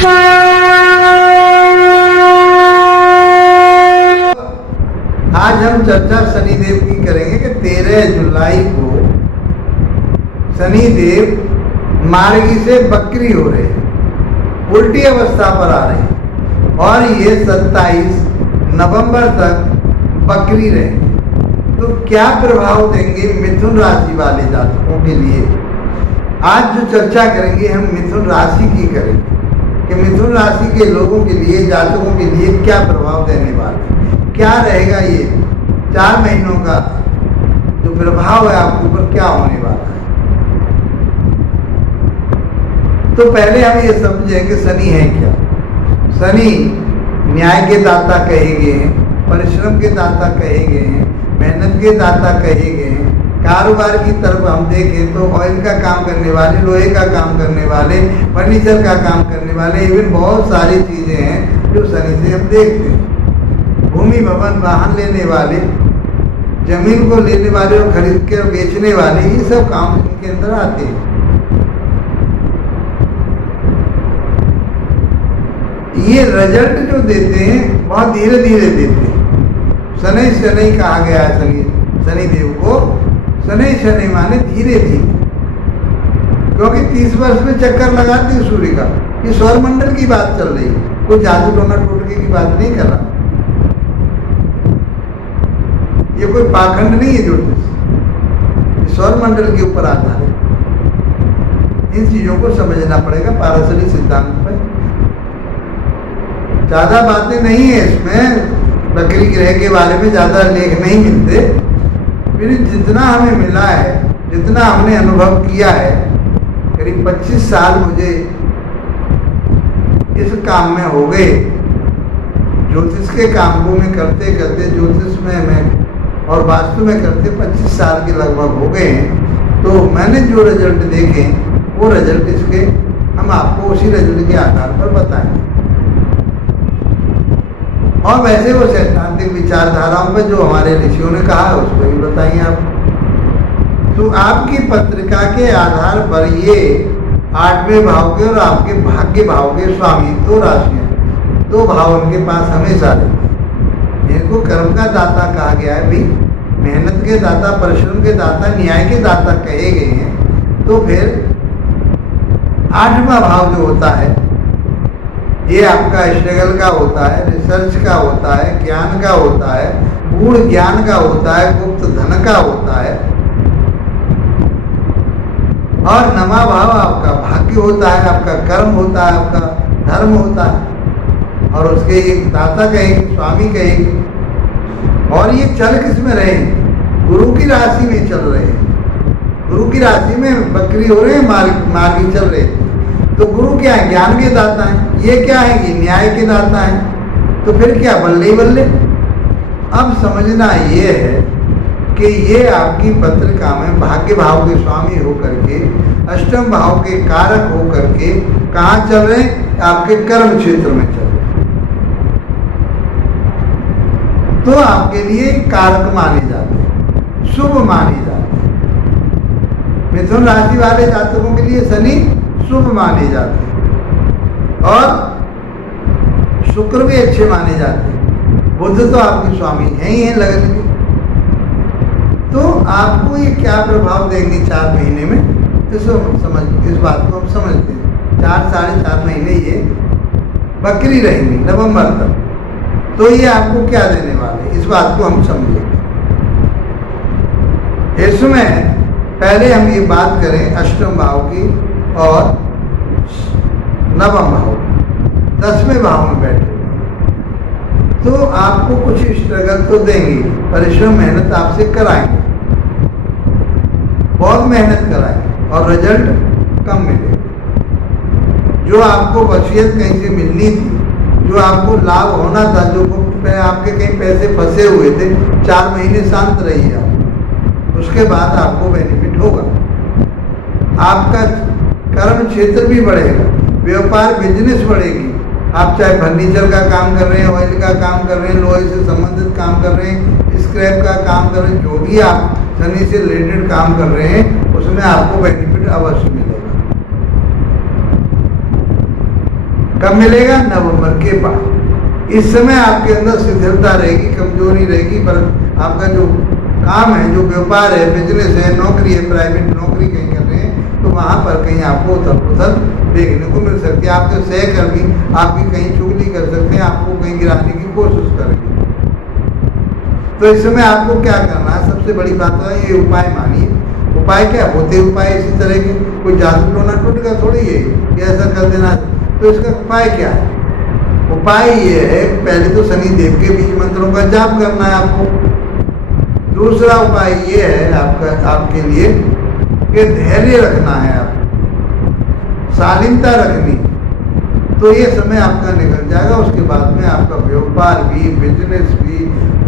आज हम चर्चा शनिदेव की करेंगे कि 13 जुलाई को शनिदेव मार्गी से बकरी हो रहे हैं, उल्टी अवस्था पर आ रहे हैं और ये 27 नवंबर तक बकरी रहेंगे। तो क्या प्रभाव देंगे मिथुन राशि वाले जातकों के लिए? आज जो चर्चा करेंगे हम मिथुन राशि की करेंगे कि मिथुन राशि के लोगों के लिए, जातकों के लिए क्या प्रभाव देने वाले, क्या रहेगा ये 4 महीनों का जो प्रभाव है आपके ऊपर क्या होने वाला है। तो पहले हम ये समझें कि शनि है क्या। शनि न्याय के दाता कहे गए हैं, परिश्रम के दाता कहे गए हैं, मेहनत के दाता कहे गए हैं। कारोबार की तरफ हम देखें तो ऑयल का काम करने वाले, लोहे का काम करने वाले, फर्नीचर का काम करने वाले, इवन बहुत सारी चीज़ें हैं जो शनि से हम देखते हैं। भूमि भवन वाहन लेने वाले, जमीन को लेने वाले और खरीद के बेचने वाले, ये सब काम इनके अंदर आते हैं। ये रिजल्ट जो देते हैं बहुत धीरे धीरे देते हैं। शनि शनि कहा गया है शनिदेव को। शनि माने धीरे धीरे, क्योंकि 30 वर्ष में चक्कर लगाते हैं सूर्य का। ये सौर मंडल की बात चल रही है, कोई जादू टोना टोटके की बात नहीं कर रहा। ये कोई पाखंड नहीं है ज्योतिष, सौर मंडल के ऊपर आधारित। इन चीजों को समझना पड़ेगा पारसरी सिद्धांत पर। ज्यादा बातें नहीं है इसमें, बकरी ग्रह के बारे में ज्यादा लेख नहीं मिलते। फिर जितना हमें मिला है, जितना हमने अनुभव किया है, करीब 25 साल मुझे इस काम में हो गए। ज्योतिष के काम को मैं करते करते, ज्योतिष में मैं और वास्तु में करते 25 साल के लगभग हो गए हैं। तो मैंने जो रिजल्ट देखे वो रिजल्ट इसके हम आपको उसी रिजल्ट के आधार पर बताएंगे। और वैसे वो सैद्धांतिक विचारधाराओं पर जो हमारे ऋषियों ने कहा है उस पर भी बताएंगे आप। तो आपकी पत्रिका के आधार पर ये 8वें भाव के और आपके भाग्य भाव के स्वामी 2 राशियां, 2 भाव उनके पास हमेशा रहते हैं। इनको कर्म का दाता कहा गया है भी, मेहनत के दाता, परिश्रम के दाता, न्याय के दाता कहे गए हैं। तो फिर 8वां भाव जो होता है ये आपका स्ट्रगल का होता है, रिसर्च का होता है, ज्ञान का होता है, गूढ़ ज्ञान का होता है, गुप्त धन का होता है। और 9वां भाव आपका भाग्य होता है, आपका कर्म होता है, आपका धर्म होता है। और उसके एक दाता कहेंगे, स्वामी कहेंगे। और ये चल किस में रहे? गुरु की राशि में चल रहे हैं। गुरु की राशि में बकरी हो रहे हैं, मार्गी चल रहे हैं। तो गुरु क्या है? ज्ञान के दाता है। ये क्या है? ये न्याय के दाता है। तो फिर क्या, बल्ले ही बल्ले। अब समझना ये है कि ये आपकी पत्रिका में भाग्य भाव के स्वामी होकर के, अष्टम भाव के कारक होकर के कहाँ चल रहे हैं? आपके कर्म क्षेत्र में चल रहे हैं। तो आपके लिए कारक माने जाते हैं, शुभ माने जाते हैं। मिथुन राशि वाले जातकों के लिए शनि शुभ माने जाते हैं और शुक्र भी अच्छे माने जाते हैं। बुध तो आपके स्वामी हैं ही हैं लगन के। तो आपको ये क्या प्रभाव देंगे 4 महीने में, इस बात को हम समझते हैं। 4 साढ़े 4 महीने ये बकरी रहेंगी नवंबर तक। तो ये आपको क्या देने वाले, इस बात को हम समझेंगे। इसमें पहले हम ये बात करें अष्टम भाव की और 9वां भाव, 10वें भाव में बैठे। तो आपको कुछ स्ट्रगल तो देंगे, परिश्रम मेहनत आपसे कराएंगे, बहुत मेहनत कराएंगे और रिजल्ट कम मिलेगा। जो आपको वसीयत कहीं से मिलनी थी, जो आपको लाभ होना था, जो आपके कहीं पैसे फंसे हुए थे, 4 महीने शांत रहिए आप, उसके बाद आपको बेनिफिट होगा। आपका कर्म क्षेत्र भी बढ़ेगा, व्यापार बिजनेस बढ़ेगी। आप चाहे फर्नीचर का काम कर रहे हैं, ऑयल का काम कर रहे हैं, लोहे से संबंधित काम कर रहे हैं, स्क्रैप का काम कर रहे हैं, जो भी आप शनि से रिलेटेड काम कर रहे हैं उसमें आपको बेनिफिट अवश्य मिलेगा। कब मिलेगा? नवंबर के बाद। इस समय आपके अंदर शिथिलता रहेगी, कमजोरी रहेगी, पर आपका जो काम है, जो व्यापार है, बिजनेस है, नौकरी है, प्राइवेट नौकरी कहीं कर रहे हैं, तो वहाँ पर कहीं आपको उथल पुथल देखने को मिल सकती है। आपके सहकर्मी आपकी कहीं चुगली कर सकते हैं, आपको कहीं गिराने की कोशिश करेंगे। तो इस समय आपको क्या करना है? सबसे बड़ी बात है ये उपाय मानिए। उपाय क्या होते? उपाय इसी तरह के, कोई जादू टोना टूटका थोड़ी है कि ऐसा कर देना। तो इसका उपाय क्या है? उपाय ये है, पहले तो शनि देव के बीज मंत्रों का जाप करना है आपको। दूसरा उपाय ये है आपके लिए कि धैर्य रखना है, आपको शालीनता रखनी। तो ये समय आपका निकल जाएगा। उसके बाद में आपका व्यापार भी, बिजनेस भी,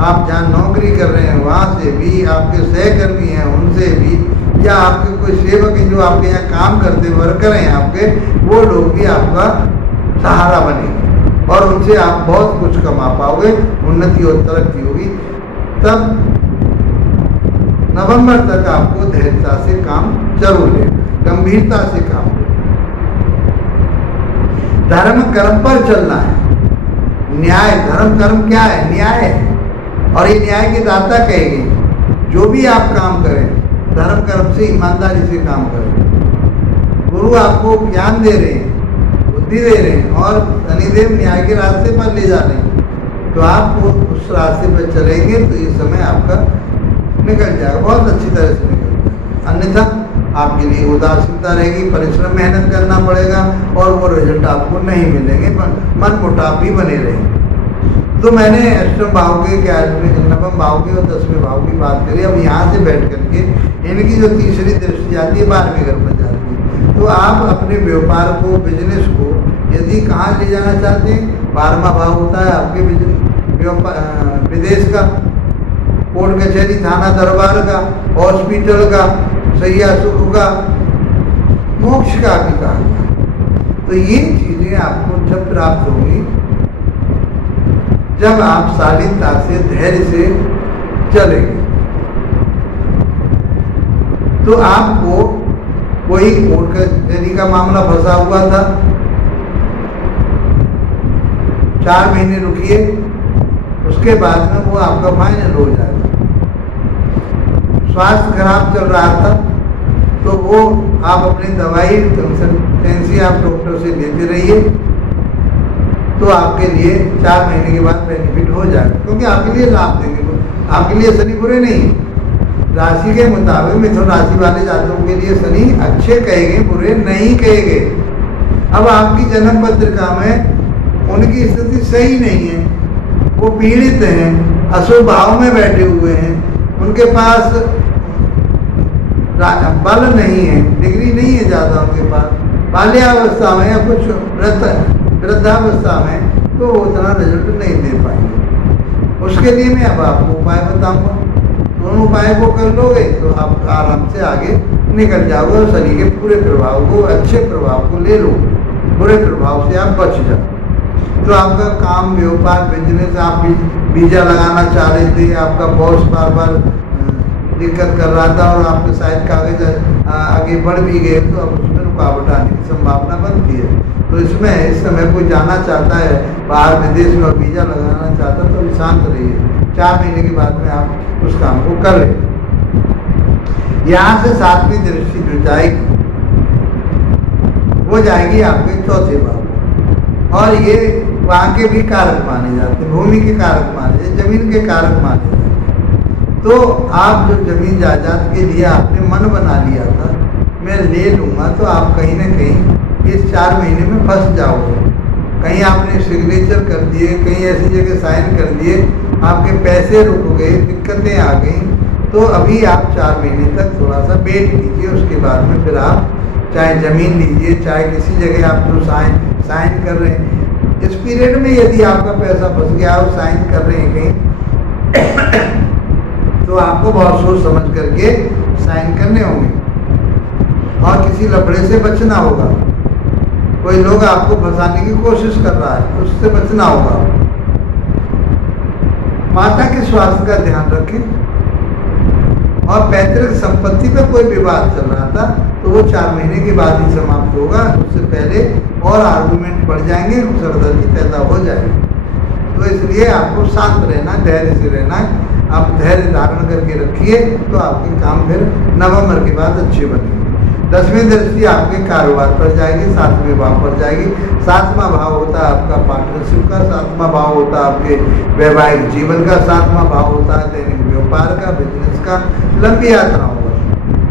आप जहाँ नौकरी कर रहे हैं वहाँ से भी, आपके सहकर्मी हैं उनसे भी, या आपके कोई सेवक हैं जो आपके यहाँ काम करते, वर्कर हैं आपके, वो लोग भी आपका सहारा बनेंगे और उनसे आप बहुत कुछ कमा पाओगे, उन्नति और तरक्की होगी। तब नवंबर तक आपको धैर्यता से काम जरूर लेना, गंभीरता से काम लेना। धर्म कर्म पर चलना है। न्याय, धर्म कर्म क्या है? न्याय है, और ये न्याय के दाता कहेंगे। जो भी आप काम करें, धर्म कर्म से, ईमानदारी से काम करें। गुरु आपको ज्ञान दे रहे हैं, बुद्धि दे रहे हैं, और शनिदेव न्याय के रास्ते पर ले जा रहे हैं। तो आप उस रास्ते पर चलेंगे तो इस समय आपका निकल जाएगा, बहुत अच्छी तरह से निकल जाएगा। अन्यथा आपके लिए उदासीनता रहेगी, परिश्रम मेहनत करना पड़ेगा और वो रिजल्ट आपको नहीं मिलेंगे, मन मुटाव भी बने रहेंगे। तो मैंने अष्टम भाव के, क्या नवम भाव के और 10वें भाव की बात करी। अब यहाँ से बैठ करके इनकी जो तीसरी दृष्टि जाती है 12वें घर पर जाती है। तो आप अपने व्यापार को, बिजनेस को यदि कहाँ ले जाना चाहते हैं, 12वां भाव होता है आपके विदेश का, कोर्ट कचहरी, थाना दरबार का, हॉस्पिटल का, सैया सुख का, मोक्ष का भी कहा। तो ये चीजें आपको जब प्राप्त होंगी जब आप शालीनता से, धैर्य से चलेंगे। तो आपको कोई कोर्ट कचहरी का मामला फंसा हुआ था, 4 महीने रुकिए, उसके बाद में वो आपका फाइनल हो जाएगा। स्वास्थ्य खराब चल रहा था तो वो आप अपनी दवाई कंसल्टेंसी आप डॉक्टर से लेते रहिए, तो आपके लिए 4 महीने के बाद बेनिफिट हो जाएगा, क्योंकि आपके लिए लाभ देंगे। आपके लिए शनि बुरे नहीं, राशि के मुताबिक मिथुन राशि वाले जातकों के लिए शनि अच्छे कहेंगे, बुरे नहीं कहेंगे। अब आपकी जन्म पत्रिका में उनकी स्थिति सही नहीं है, वो पीड़ित हैं, अशुभ भाव में बैठे हुए हैं, उनके पास बल नहीं है, डिग्री नहीं है ज़्यादा उनके पास, बाल्यावस्था में या कुछ वृद्धावस्था में, तो वो उतना रिजल्ट नहीं दे पाएंगे। उसके लिए मैं अब आपको उपाय बताऊंगा। दोनों उपाय को कर लोगे तो आप आराम से आगे निकल जाओगे और शनि के पूरे प्रभाव को, अच्छे प्रभाव को ले लो, बुरे प्रभाव से आप बच जाओ। तो आपका काम, व्यापार, बिजनेस, आप वीजा लगाना चाह रहे थे, आपका बॉस बार बार दिक्कत कर रहा था और आपके शायद कागज आगे बढ़ भी गए, तो अब उसमें रुकावट आने की संभावना बनती है। तो इसमें इस समय कोई जाना चाहता है बाहर विदेश में और वीजा लगाना चाहता है, तो शांत रहिए, 4 महीने के बाद में आप उस काम को कर लें। यहाँ से 7वीं दृष्टि जो जाएगी वो जाएगी आपके 4थे भाव, और ये वहाँ के भी कारक माने जाते हैं, भूमि के कारक माने जाते, जमीन के कारक माने जाते। तो आप जो जमीन जायदाद के लिए आपने मन बना लिया था मैं ले लूँगा, तो आप कहीं ना कहीं इस 4 महीने में फंस जाओगे। कहीं आपने सिग्नेचर कर दिए, कहीं ऐसी जगह साइन कर दिए, आपके पैसे रुक गए, दिक्कतें आ गई। तो अभी आप 4 महीने तक थोड़ा सा वेट कीजिए, उसके बाद में फिर आप चाहे ज़मीन लीजिए, चाहे किसी जगह आप जो साइन कर रहे हैं, इस पीरियड में यदि आपका पैसा फंस गया और साइन कर रहे हैं कहीं तो आपको बहुत सोच समझ करके साइन करने होंगे और किसी लफड़े से बचना होगा। कोई लोग आपको फंसाने की कोशिश कर रहा है, उससे बचना होगा। माता के स्वास्थ्य का ध्यान रखें, और पैतृक संपत्ति पे कोई विवाद चल रहा था तो वो 4 महीने के बाद ही समाप्त होगा, उससे पहले और आर्गूमेंट बढ़ जाएंगे, सरदर्दी पैदा हो जाएगी। तो इसलिए आपको शांत रहना, धैर्य से रहना। आप धैर्य धारण करके रखिए तो आपके काम फिर नवंबर के बाद अच्छे बनेंगे। 10वीं दृष्टि आपके कारोबार पर जाएगी, 7वें भाव पर जाएगी। 7वां भाव होता है आपका पार्टनरशिप का, 7वां भाव होता है आपके वैवाहिक जीवन का, 7वां भाव होता है दैनिक व्यापार का, बिजनेस का, लंबी यात्राओं का।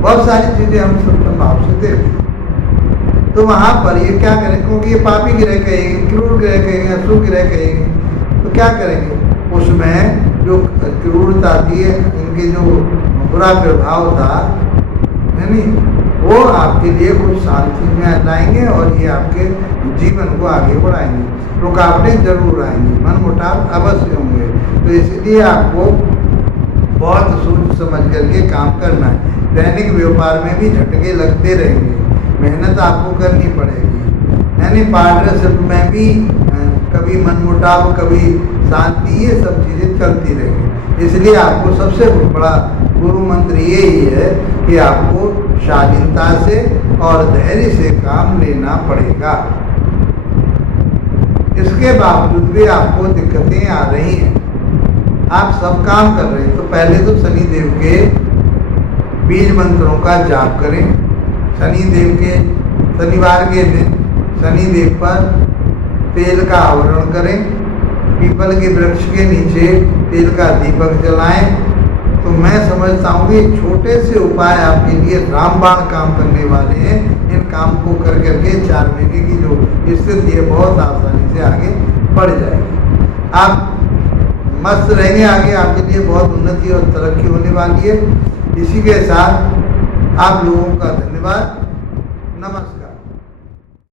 बहुत सारी चीजें हम सप्तम भाव से देखते हैं। तो वहां पर ये क्या करें, क्योंकि ये पापी ग्रह कहेंगे, क्रूर ग्रह कहेंगे, अशुभ ग्रह कहेंगे, तो क्या करेंगे उसमें जो क्रूरता थी, इनके जो बुरा प्रभाव था, है नहीं, वो आपके लिए कुछ शांति में लाएंगे और ये आपके जीवन को आगे बढ़ाएंगे। रुकावटें जरूर आएंगी, मनमुटाव अवश्य होंगे। तो इसलिए आपको बहुत सोच समझ करके काम करना है। दैनिक व्यापार में भी झटके लगते रहेंगे, मेहनत आपको करनी पड़ेगी, यानी पार्टनरशिप में भी कभी मनमुटाव, कभी शांति, ये सब चीज़ें चलती रहेंगी। इसलिए आपको सबसे बड़ा गुरु मंत्र यही है कि आपको शालीनता से और धैर्य से काम लेना पड़ेगा। इसके बावजूद भी आपको दिक्कतें आ रही हैं, आप सब काम कर रहे हैं, तो पहले तो शनि देव के बीज मंत्रों का जाप करें। शनि देव के शनिवार के दिन शनि देव पर तेल का आवरण करें, पीपल के वृक्ष के नीचे तेल का दीपक जलाएं। तो मैं समझता हूँ कि छोटे से उपाय आपके लिए रामबाण काम करने वाले हैं। इन काम को कर करके 4 महीने की जो स्थिति है बहुत आसानी से आगे बढ़ जाएगी। आप मस्त रहेंगे, आगे आपके लिए बहुत उन्नति और तरक्की होने वाली है। इसी के साथ आप लोगों का धन्यवाद, नमस्कार।